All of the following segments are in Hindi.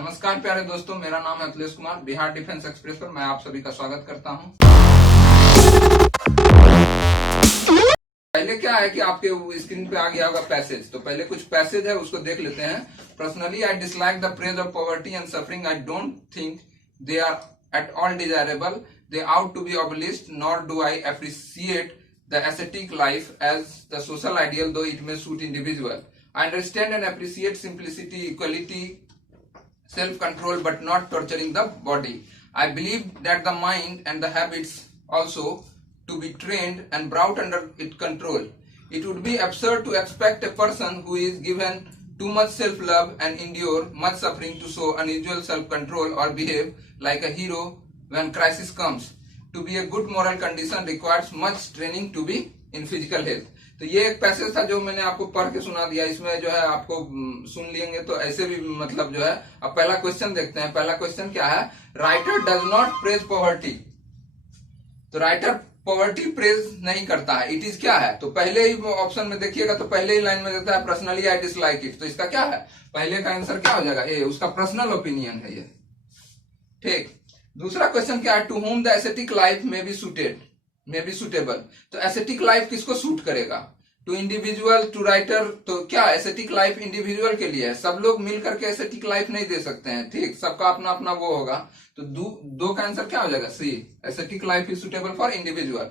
नमस्कार प्यारे दोस्तों, मेरा नाम है अखिलेश कुमार। बिहार डिफेंस एक्सप्रेस पर मैं आप सभी का स्वागत करता हूं। पहले क्या है कि आपके स्क्रीन पे आ गया होगा पैसेज, तो पहले कुछ पैसेज है उसको देख लेते हैं। Personally I dislike the praise of poverty and suffering. I don't think they are at all desirable. They ought to be abolished, nor do I appreciate the ascetic life as the social ideal, though it may suit individual. I understand and appreciate simplicity, equality, self-control, but not torturing the body. I believe that the mind and the habits also to be trained and brought under its control. It would be absurd to expect a person who is given too much self-love and endure much suffering to show unusual self-control or behave like a hero when crisis comes. To be a good moral condition requires much training to be in physical health. तो ये एक पैसेज था जो मैंने आपको पढ़ के सुना दिया। इसमें जो है आपको सुन लेंगे तो ऐसे भी मतलब जो है। अब पहला क्वेश्चन देखते हैं। पहला क्वेश्चन क्या है? Writer does not praise poverty. तो राइटर पॉवर्टी प्रेज नहीं करता है। इट इज क्या है? तो पहले ही ऑप्शन में देखिएगा तो पहले ही लाइन में देता है पर्सनली आई डिसलाइक इट। तो इसका क्या है? पहले का आंसर क्या हो जाएगा? ए, उसका पर्सनल ओपिनियन है ये। ठीक। दूसरा क्वेश्चन क्या है? To whom the aesthetic life में बी सुटेबल। तो एस्थेटिक लाइफ किसको सूट करेगा? To individual, to writer. तो क्या एस्थेटिक लाइफ इंडिविजुअल के लिए है? सब लोग मिलकर के एस्थेटिक लाइफ नहीं दे सकते हैं। ठीक, सबका अपना अपना वो होगा। तो दो का आंसर क्या हो जाएगा? C, aesthetic life is suitable for individual.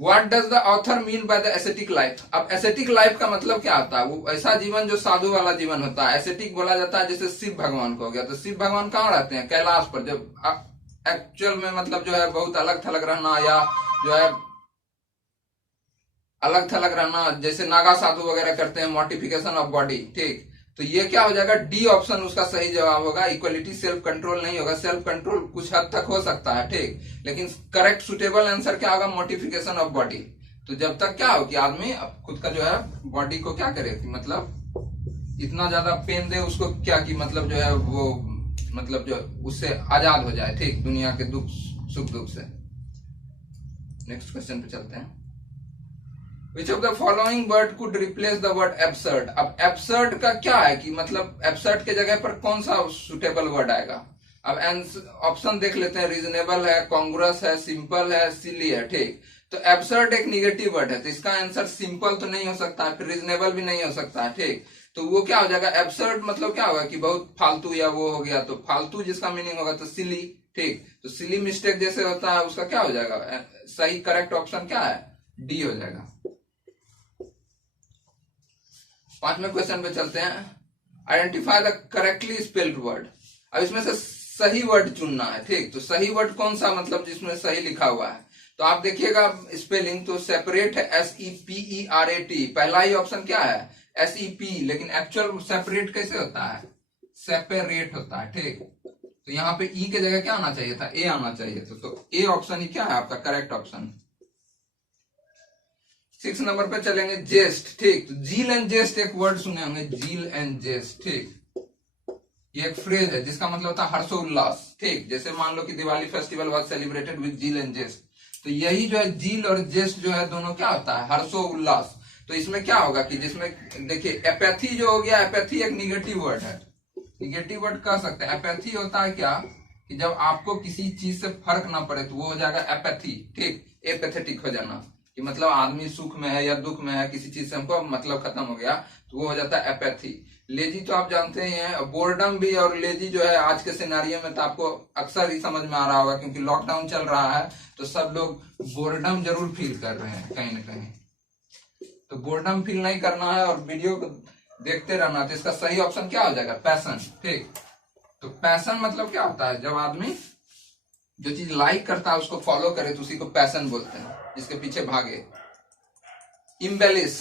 What does the author mean by the ascetic life? अब ascetic life का मतलब क्या होता है? वो ऐसा जीवन जो साधु वाला जीवन होता है। ascetic बोला जाता है जैसे शिव भगवान को हो गया। तो शिव भगवान कहाँ रहते हैं? कैलाश पर। जब एक्चुअल में मतलब जो है बहुत अलग थलग रहना या जो है अलग थलग रहना, जैसे नागा साधु वगैरह करते हैं, मॉडिफिकेशन ऑफ बॉडी। ठीक, तो ये क्या हो जाएगा? डी ऑप्शन उसका सही जवाब होगा। इक्वलिटी, सेल्फ कंट्रोल नहीं होगा। सेल्फ कंट्रोल कुछ हद तक हो सकता है, ठीक, लेकिन करेक्ट सुटेबल आंसर क्या होगा? Modification of body. तो जब तक क्या हो कि आदमी खुद का जो है बॉडी को क्या करे कि मतलब इतना ज्यादा पेन दे उसको, क्या कि मतलब जो है वो मतलब जो उससे आजाद हो जाए, ठीक, दुनिया के दुख सुख दुख से। नेक्स्ट क्वेश्चन पे चलते हैं। Which of the following word could replace the word absurd? अब absurd का क्या है कि मतलब absurd के जगह पर कौन सा सुटेबल वर्ड आएगा? अब ऑप्शन देख लेते हैं। रीजनेबल है, कॉन्ग्रुअस है, सिंपल है, सिली है। ठीक, तो absurd एक निगेटिव वर्ड है तो इसका आंसर सिंपल तो नहीं हो सकता है, फिर रीजनेबल भी नहीं हो सकता है। ठीक, तो वो क्या हो जाएगा? absurd मतलब क्या होगा कि बहुत फालतू या वो हो गया। तो फालतू जिसका मीनिंग होगा तो सिली। ठीक, तो सिली मिस्टेक जैसे होता है उसका क्या हो जाएगा? सही करेक्ट ऑप्शन क्या है? डी हो जाएगा। पांचवें क्वेश्चन पे चलते हैं। Identify the correctly spelled word. अब इसमें से सही वर्ड चुनना है। ठीक, तो सही वर्ड कौन सा मतलब जिसमें सही लिखा हुआ है? तो आप देखिएगा स्पेलिंग तो सेपरेट है, SEPERAT। पहला ही ऑप्शन क्या है? SEP, लेकिन एक्चुअल सेपरेट कैसे होता है? सेपरेट होता है। ठीक, तो यहाँ पे ई के जगह क्या आना चाहिए था? ए आना चाहिए था। तो ए ऑप्शन ही क्या है आपका करेक्ट ऑप्शन। 6 नंबर पे चलेंगे। जेस्ट। ठीक, तो जील एंड जेस्ट एक वर्ड सुने होंगे, जील एंड जेस्ट। ठीक, ये एक फ्रेज है जिसका मतलब होता है हर्षोल्लास। ठीक, जैसे मान लो कि Diwali festival was celebrated with zeal and zest. तो यही जो है जील और जेस्ट जो है दोनों क्या होता है? हर्षोल्लास। तो इसमें क्या होगा कि जिसमें देखिए एपैथी जो हो गया, एपैथी एक निगेटिव वर्ड है। निगेटिव वर्ड कह सकते हैं। एपैथी होता है क्या कि जब आपको किसी चीज से फर्क ना पड़े तो वो हो जाएगा एपैथी। ठीक, एपैथेटिक हो जाना कि मतलब आदमी सुख में है या दुख में है, किसी चीज से हमको मतलब खत्म हो गया तो वो हो जाता है एपैथी। लेजी तो आप जानते ही हैं। बोर्डम भी और लेजी जो है आज के सिनेरियो में तो आपको अक्सर ही समझ में आ रहा होगा क्योंकि लॉकडाउन चल रहा है तो सब लोग बोर्डम जरूर फील कर रहे हैं कहीं ना कहीं। तो बोर्डम फील नहीं करना है और वीडियो को देखते रहना है। तो इसका सही ऑप्शन क्या हो जाएगा? पैशन। ठीक, तो पैशन मतलब क्या होता है? जब आदमी जो चीज लाइक करता है उसको फॉलो करे तो उसी को पैशन बोलते हैं, जिसके पीछे भागे। इम्बेलिश।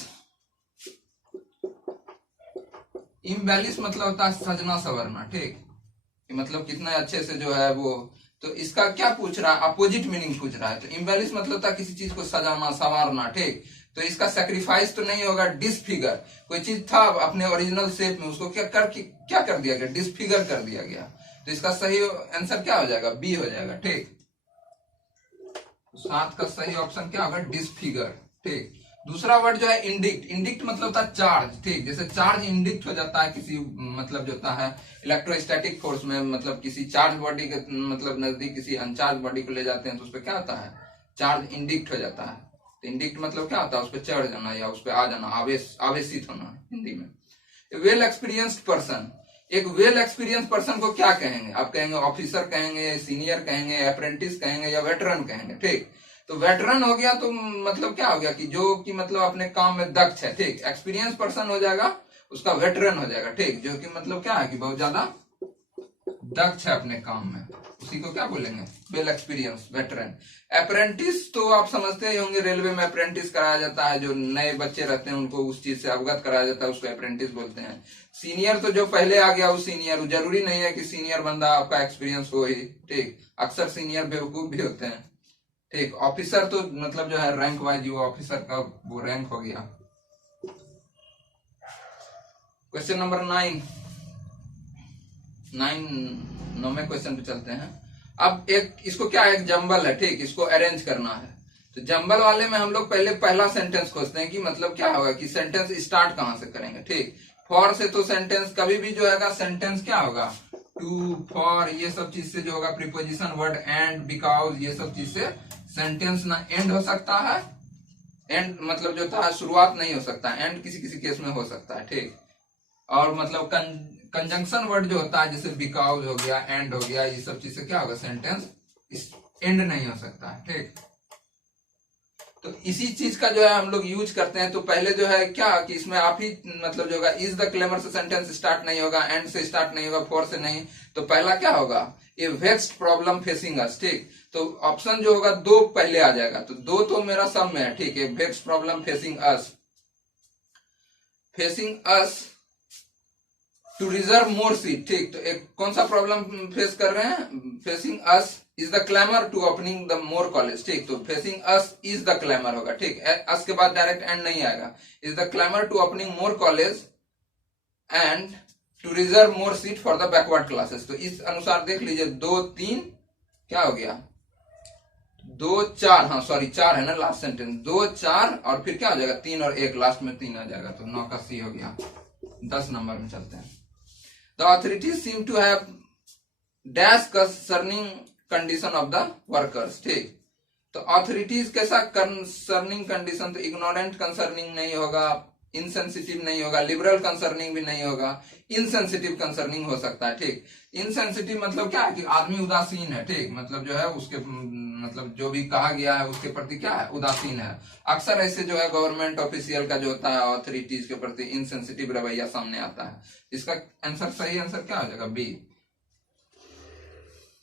इम्बेलिश मतलब होता है सजना सवरना। ठीक, मतलब कितना अच्छे से जो है वो। तो इसका क्या पूछ रहा है? अपोजिट मीनिंग पूछ रहा है। तो इम्बेलिश मतलब होता है किसी चीज को सजाना सवारना। ठीक, तो इसका सेक्रीफाइस तो नहीं होगा, डिसफिगर। कोई चीज था अपने ओरिजिनल शेप में उसको क्या कर दिया गया? डिसफिगर कर दिया गया। तो इसका सही आंसर क्या हो जाएगा? बी हो जाएगा। ठीक, 7 का सही ऑप्शन क्या होगा? डिसफिगर। ठीक, दूसरा वर्ड जो है इंडिक्ट, इंडिक्ट मतलब था चार्ज, ठीक, जैसे चार्ज इंडिक्ट हो जाता है किसी मतलब जो होता है इलेक्ट्रोस्टैटिक फोर्स में, मतलब किसी चार्ज बॉडी के मतलब नजदीक किसी अनचार्ज बॉडी को ले जाते हैं तो उस पर क्या होता है, चार्ज इंडिक्ट हो जाता है। तो इंडिक्ट मतलब क्या होता है, उस पर चढ़ जाना या उस पर आ जाना, आवेशित होना हिंदी में। वेल एक्सपीरियंस्ड पर्सन, एक वेल एक्सपीरियंस पर्सन को क्या कहेंगे, आप कहेंगे ऑफिसर कहेंगे, सीनियर कहेंगे, अप्रेंटिस कहेंगे या वेटरन कहेंगे, ठीक। तो वेटरन हो गया तो मतलब क्या हो गया कि जो कि मतलब अपने काम में दक्ष है, ठीक। एक्सपीरियंस पर्सन हो जाएगा उसका वेटरन हो जाएगा, ठीक, जो कि मतलब क्या है कि बहुत ज्यादा दक्ष है अपने काम में, उसी को क्या बोलेंगे, वेल एक्सपीरियंस, वेटरन। अप्रेंटिस तो आप समझते ही होंगे, रेलवे में अप्रेंटिस कराया जाता है, जो नए बच्चे रहते हैं उनको उस चीज से अवगत कराया जाता है, उसको अप्रेंटिस बोलते हैं। सीनियर तो जो पहले आ गया वो सीनियर, जरूरी नहीं है कि सीनियर बंदा आपका एक्सपीरियंस हो ही, ठीक, अक्सर सीनियर बेवकूफ भी होते हैं, ठीक। ऑफिसर तो मतलब जो है रैंक वाइज वो ऑफिसर का वो रैंक हो गया। क्वेश्चन नंबर 9 क्वेश्चन पे चलते हैं। अब एक इसको क्या है, एक जंबल है, ठीक, इसको अरेंज करना है। तो जंबल वाले में हम लोग पहले पहला सेंटेंस खोजते हैं कि मतलब क्या होगा कि सेंटेंस स्टार्ट कहां से करेंगे, ठीक। फॉर से तो सेंटेंस कभी भी जो है सेंटेंस क्या होगा, टू, फॉर, ये सब चीज से जो होगा, प्रीपोजिशन, वर्ड, एंड, बिकॉज, ये सब चीज से सेंटेंस ना एंड हो सकता है, एंड मतलब जो था शुरुआत नहीं हो सकता, एंड किसी किसी केस में हो सकता है, ठीक। और मतलब कंजंक्शन वर्ड जो होता है जैसे बिकॉज हो गया, एंड हो गया, ये सब चीज से क्या होगा, सेंटेंस एंड नहीं हो सकता है, ठीक। तो इसी चीज का जो है हम लोग यूज करते हैं। तो पहले जो है क्या कि इसमें आप ही मतलब जो होगा, इज द क्लेमर से सेंटेंस स्टार्ट नहीं होगा, एंड से स्टार्ट नहीं होगा, फॉर से नहीं, तो पहला क्या होगा, ए वेक्स्ड प्रॉब्लम फेसिंग अस, ठीक। तो ऑप्शन जो होगा 2 पहले आ जाएगा, तो 2 तो मेरा सब में है, ठीक है। Vexed problem facing us, to reserve more seat, ठीक। तो एक कौन सा प्रॉब्लम फेस कर रहे हैं, facing us is the clamour to opening the more college, ठीक। तो facing us is the clamour होगा, ठीक, अस के बाद डायरेक्ट एंड नहीं आएगा। Is the clamour to opening more college and to reserve more seat for the backward classes. तो इस अनुसार देख लीजिए 2, 3 क्या हो गया, 2, 4, हाँ सॉरी 4 है ना लास्ट सेंटेंस, 2, 4 और फिर क्या हो जाएगा 3 और 1 लास्ट में 3 आ जाएगा, तो 9 का C हो गया। 10 नंबर में चलते हैं। The authorities seem to have dash concerning condition of the workers, ठीक। तो ऑथोरिटीज कैसा कंसर्निंग कंडीशन, तो इग्नोरेंट कंसर्निंग नहीं होगा, इनसेंसिटिव नहीं होगा, लिबरल कंसर्निंग भी नहीं होगा, इनसेंसिटिव कंसर्निंग हो सकता है, ठीक। इनसेंसिटिव मतलब क्या है कि आदमी उदासीन है, ठीक, मतलब जो है उसके मतलब जो भी कहा गया है उसके प्रति क्या है, उदासीन है। अक्सर ऐसे जो है गवर्नमेंट ऑफिशियल का जो होता है ऑथोरिटीज के प्रति इनसेंसिटिव रवैया सामने आता है। इसका आंसर, सही आंसर क्या हो जाएगा, बी।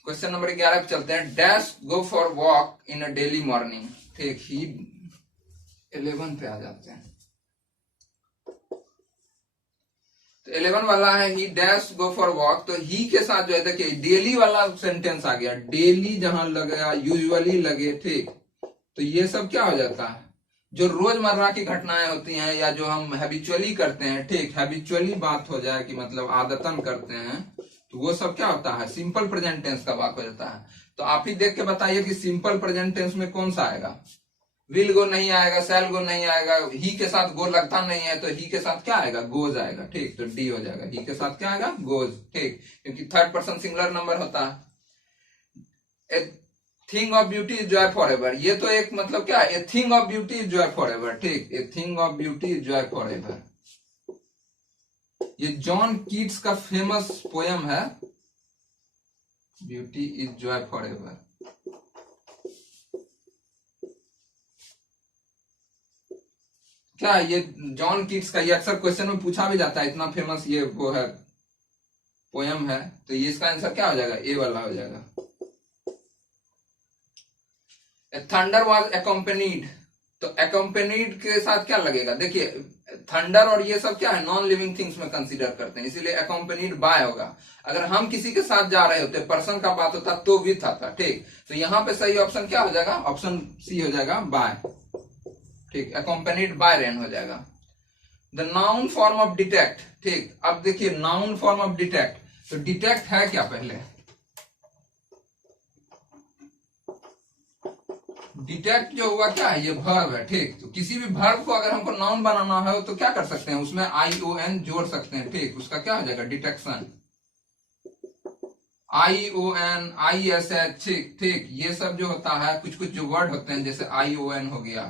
क्वेश्चन नंबर 11 पे चलते हैं। Dash go for walk in a daily morning, ठीक। ही 11 पे आ जाते हैं। तो 11 वाला है ही डैश गो फॉर वॉक, तो ही के साथ जो है देखिए डेली वाला सेंटेंस आ गया, डेली जहां लगेगा यूजुअली लगे, ठीक। तो ये सब क्या हो जाता है, जो रोजमर्रा की घटनाएं होती हैं या जो हम हैबिचुअली करते हैं, ठीक, हैबिचुअली बात हो जाए कि मतलब आदतन करते हैं, तो वो सब क्या होता है, सिंपल प्रेजेंट टेंस का बात हो जाता है। तो आप ही देख के बताइए कि सिंपल प्रेजेंट टेंस में कौन सा आएगा, विल गो नहीं आएगा, शैल गो नहीं आएगा, ही के साथ गो लगता नहीं है, तो ही के साथ क्या आएगा, गोज आएगा, ठीक। तो डी हो जाएगा, ही के साथ क्या आएगा, गोज, ठीक, क्योंकि थर्ड पर्सन सिंगुलर नंबर होता है। A thing of beauty is joy for ever, ये तो एक मतलब क्या है, a thing of beauty is joy for ever, ठीक, a thing of beauty is joy for ever. ये जॉन कीट्स का फेमस पोयम है, beauty is joy for ever. क्या ये जॉन कीट्स का, ये अक्सर क्वेश्चन में पूछा भी जाता है, इतना फेमस ये वो है पोयम है, तो ये इसका आंसर क्या हो जाएगा, ए वाला हो जाएगा। थंडर वॉज अकम्पेनीड, तो अकम्पेनीड के साथ क्या लगेगा, देखिए थंडर और ये सब क्या है, नॉन लिविंग थिंग्स में कंसीडर करते हैं, इसीलिए अकम्पेनीड बाय होगा। अगर हम किसी के साथ जा रहे होते, पर्सन का बात होता तो विथ आता, ठीक। तो यहां पे सही ऑप्शन क्या हो जाएगा, ऑप्शन सी हो जाएगा, बाय, ठीक, अकम्पेनीड बाय रेन हो जाएगा। The noun form of detect, ठीक। अब देखिए नाउन फॉर्म ऑफ डिटेक्ट, तो डिटेक्ट है क्या, पहले डिटेक्ट जो हुआ क्या है, ये वर्ब है, ठीक। तो किसी भी वर्ब को अगर हमको नाउन बनाना है तो क्या कर सकते हैं, उसमें ION जोड़ सकते हैं, ठीक। उसका क्या हो जाएगा, डिटेक्शन, ION ISH, ठीक ठीक। ये सब जो होता है, कुछ कुछ जो वर्ड होते हैं जैसे ION हो गया,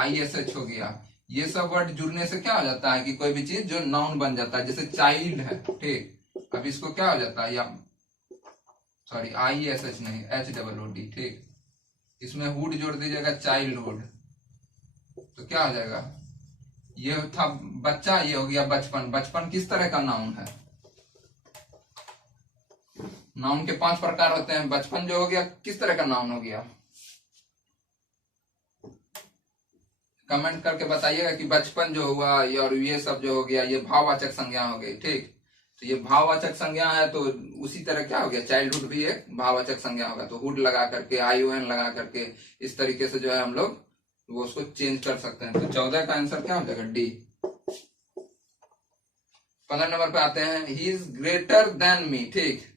ISH हो गया, ये सब वर्ड जुड़ने से क्या हो जाता है कि कोई भी चीज जो नाउन बन जाता है, जैसे चाइल्ड है, ठीक। अब इसको क्या हो जाता है, या सॉरी ISH नहीं, HOOD, ठीक। इसमें हुड जोड़ दीजिएगा, चाइल्डहुड, तो क्या हो जाएगा, ये था बच्चा, ये हो गया बचपन। बचपन किस तरह का नाउन है, नाउन के 5 प्रकार होते हैं, बचपन जो हो गया किस तरह का नाउन हो गया, कमेंट करके बताइएगा कि बचपन जो हुआ और ये सब जो हो गया ये भाववाचक संज्ञा हो गई, ठीक। तो ये भाववाचक संज्ञा है, तो उसी तरह क्या हो गया, चाइल्डहुड भी एक भाववाचक संज्ञा होगा, तो हुड लगा करके ION लगा करके इस तरीके से जो है हम लोग वो उसको चेंज कर सकते हैं। तो 14 का आंसर क्या हो जाएगा, D। 15 नंबर पे आते हैं, he is greater than me, ठीक।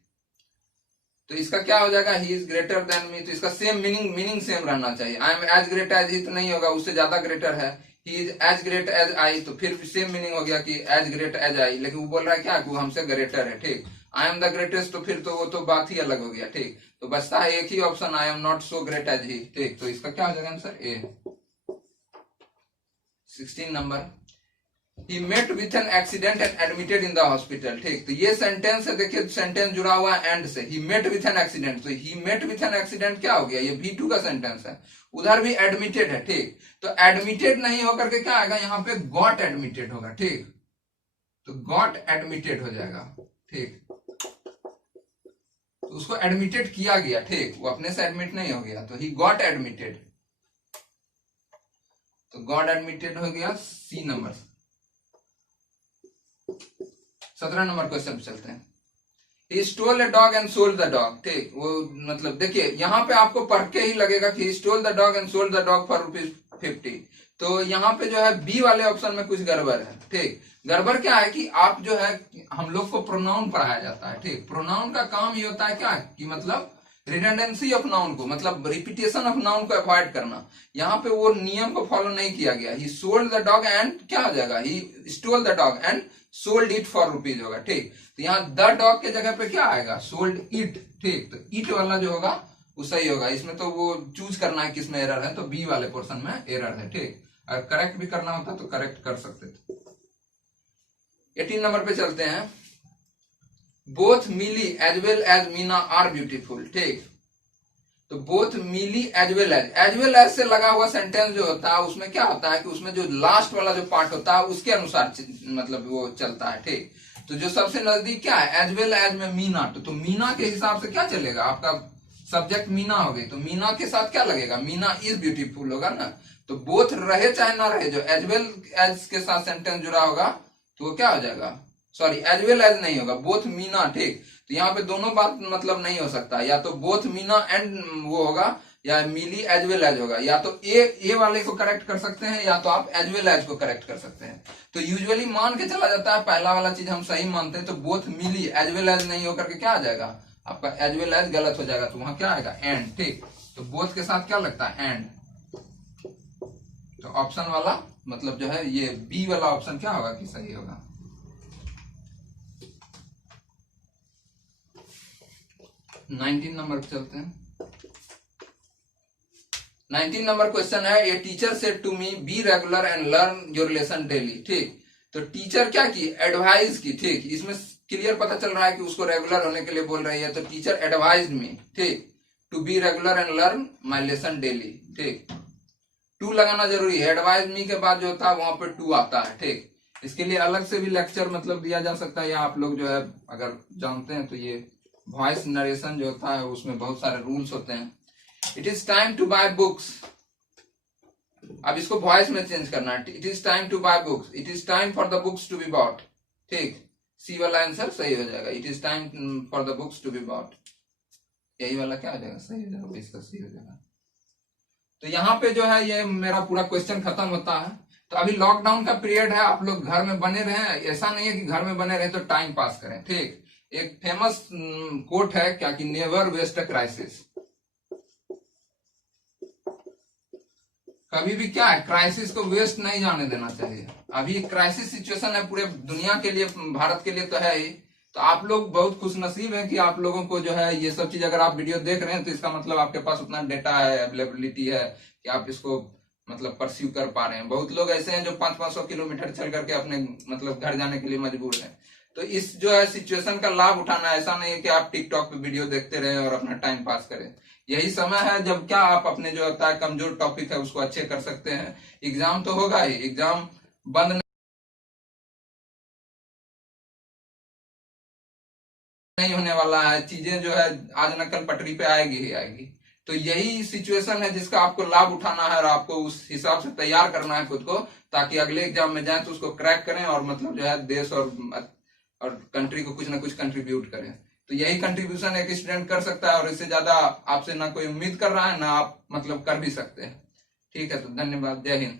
तो इसका क्या हो जाएगा, he is greater than me, तो इसका सेम मीनिंग सेम रहना चाहिए। I am as great as he तो नहीं होगा, उससे ज्यादा ग्रेटर है। He is as great as I, तो फिर सेम मीनिंग हो गया कि एज ग्रेट एज आई, लेकिन वो बोल रहा है क्या, वो हमसे ग्रेटर है, ठीक। आई एम द ग्रेटेस्ट, तो फिर तो वो तो बात ही अलग हो गया, ठीक। तो बचता है एक ही option, I am not so great as he, ठीक। तो इसका क्या हो जाएगा answer, A। 16 number, He met with an accident and admitted in the hospital, ठीक। तो ये सेंटेंस है, देखिए सेंटेंस जुड़ा हुआ है एंड से, he met with an accident, तो he met with an accident क्या हो गया, ये V2 का सेंटेंस है। उधर भी एडमिटेड है, ठीक। तो एडमिटेड नहीं होकर के क्या आएगा, यहाँ पे गॉट एडमिटेड होगा, ठीक। तो गॉट एडमिटेड हो जाएगा, ठीक। तो उसको एडमिटेड किया गया, ठीक, वो अपने से एडमिट नहीं हो गया, तो ही गॉट एडमिटेड, तो गॉट एडमिटेड हो गया, C नंबर। 17 नंबर क्वेश्चन पे चलते हैं, He stole a dog and sold the dog, ठीक। वो मतलब देखिए यहाँ पे आपको पढ़ के ही लगेगा कि he stole the dog and sold the dog for ₹50। तो यहाँ पे जो है बी वाले ऑप्शन में कुछ गड़बड़ है, ठीक। गड़बड़ क्या है कि आप जो है, हम लोग को प्रोनाउन पढ़ाया जाता है, ठीक। प्रोनाउन का काम ये होता है क्या कि मतलब रिडंडेंसी ऑफ नाउन को, मतलब रिपीटेशन ऑफ नाउन को अवॉइड करना। यहाँ पे वो नियम को फॉलो नहीं किया गया। ही सोल्ड द डॉग एंड क्या हो जाएगा, he stole the dog and sold it for ₹, होगा, ठीक। तो यहाँ द डॉग के जगह पे क्या आएगा, सोल्ड इट, ठीक। तो इट वाला जो होगा वो सही होगा। इसमें तो वो चूज करना है किसमें एरर है, तो बी वाले पोर्शन में एरर है, ठीक। अगर करेक्ट भी करना होता तो करेक्ट कर सकते थे। 18 नंबर पे चलते हैं, both Mili as well as Meena are beautiful, ठीक। तो both Mili as well as से लगा हुआ सेंटेंस जो होता है उसमें क्या होता है कि उसमें जो लास्ट वाला जो पार्ट होता है उसके अनुसार मतलब वो चलता है, ठीक। तो जो सबसे नजदीक क्या है, एज वेल एज में मीना, तो मीना के हिसाब से क्या चलेगा, आपका सब्जेक्ट मीना हो गई, तो मीना के साथ क्या लगेगा, मीना इज ब्यूटीफुल होगा ना। तो बोथ रहे चाहे ना रहे, जो एज वेल एज के साथ सेंटेंस जुड़ा होगा तो वो क्या हो जाएगा, सॉरी एज वेल एज नहीं होगा, बोथ मीना, ठीक। तो यहाँ पे दोनों बात मतलब नहीं हो सकता, या तो बोथ मीना एंड वो होगा, या मिली एज वेल एज होगा। या तो ए वाले को करेक्ट कर सकते हैं, या तो आप एज वेल एज को करेक्ट कर सकते हैं। तो यूजुअली मान के चला जाता है, पहला वाला चीज हम सही मानते हैं, तो both Mili as well as नहीं होकर के क्या आ जाएगा, आपका एज वेल एज गलत हो जाएगा, तो वहां क्या आएगा, एंड, ठीक। तो बोथ के साथ क्या लगता है, एंड। तो ऑप्शन वाला मतलब जो है ये बी वाला ऑप्शन क्या होगा कि सही होगा। 19 नंबर पे चलते हैं। 19 नंबर क्वेश्चन है, a teacher said to me be regular and learn your lesson daily, ठीक। तो टीचर क्या की, एडवाइज की, ठीक। इसमें क्लियर पता चल रहा है कि उसको रेगुलर होने के लिए बोल रही है, तो टीचर एडवाइज मी, ठीक, to be regular and learn my lesson daily, ठीक। टू लगाना जरूरी है, एडवाइज मी के बाद जो होता है वहां पर टू आता है, ठीक। इसके लिए अलग से भी लेक्चर मतलब दिया जा सकता है, या आप लोग जो है अगर जानते हैं तो ये वॉइस नरेशन जो होता है उसमें बहुत सारे रूल्स होते हैं। It is time to buy books, अब इसको वॉइस में चेंज करना है, it is time to buy books, it is time for the books to be bought, ठीक। सी वाला आंसर सही हो जाएगा, it is time for the books to be bought, यही वाला क्या हो जाएगा, सही हो जाएगा, इसका सही हो जाएगा। तो यहाँ पे जो है ये मेरा पूरा क्वेश्चन खत्म होता है। तो अभी लॉकडाउन का पीरियड है, आप लोग घर में बने रहें, ऐसा नहीं है कि घर में बने रहे तो टाइम पास करें, ठीक। एक फेमस कोट है क्या कि नेवर वेस्ट अ क्राइसिस, कभी भी क्या है, क्राइसिस को वेस्ट नहीं जाने देना चाहिए। अभी क्राइसिस सिचुएशन है पूरे दुनिया के लिए, भारत के लिए तो है ही। तो आप लोग बहुत खुशनसीब हैं कि आप लोगों को जो है ये सब चीज, अगर आप वीडियो देख रहे हैं तो इसका मतलब आपके पास उतना डेटा है, अवेलेबिलिटी है कि आप इसको मतलब परस्यू कर पा रहे हैं। बहुत लोग ऐसे हैं जो 500-500 किलोमीटर चल करके अपने मतलब घर जाने के लिए मजबूर हैं। तो इस जो है सिचुएशन का लाभ उठाना, ऐसा नहीं है कि आप टिकटॉक पे वीडियो देखते रहे और अपना टाइम पास करें। यही समय है जब क्या आप अपने जो होता है कमजोर टॉपिक है उसको अच्छे कर सकते हैं। एग्जाम तो होगा ही, एग्जाम बंद नहीं होने वाला है। चीजें जो है आज न कल पटरी पे आएगी ही आएगी। तो यही सिचुएशन है जिसका आपको लाभ उठाना है और आपको उस हिसाब से तैयार करना है खुद को, ताकि अगले एग्जाम में जाए तो उसको क्रैक करें और मतलब जो है देश और कंट्री को कुछ ना कुछ कंट्रीब्यूट करें। तो यही कंट्रीब्यूशन एक स्टूडेंट कर सकता है और इससे ज्यादा आपसे ना कोई उम्मीद कर रहा है ना आप मतलब कर भी सकते हैं। ठीक है, तो धन्यवाद, जय हिंद।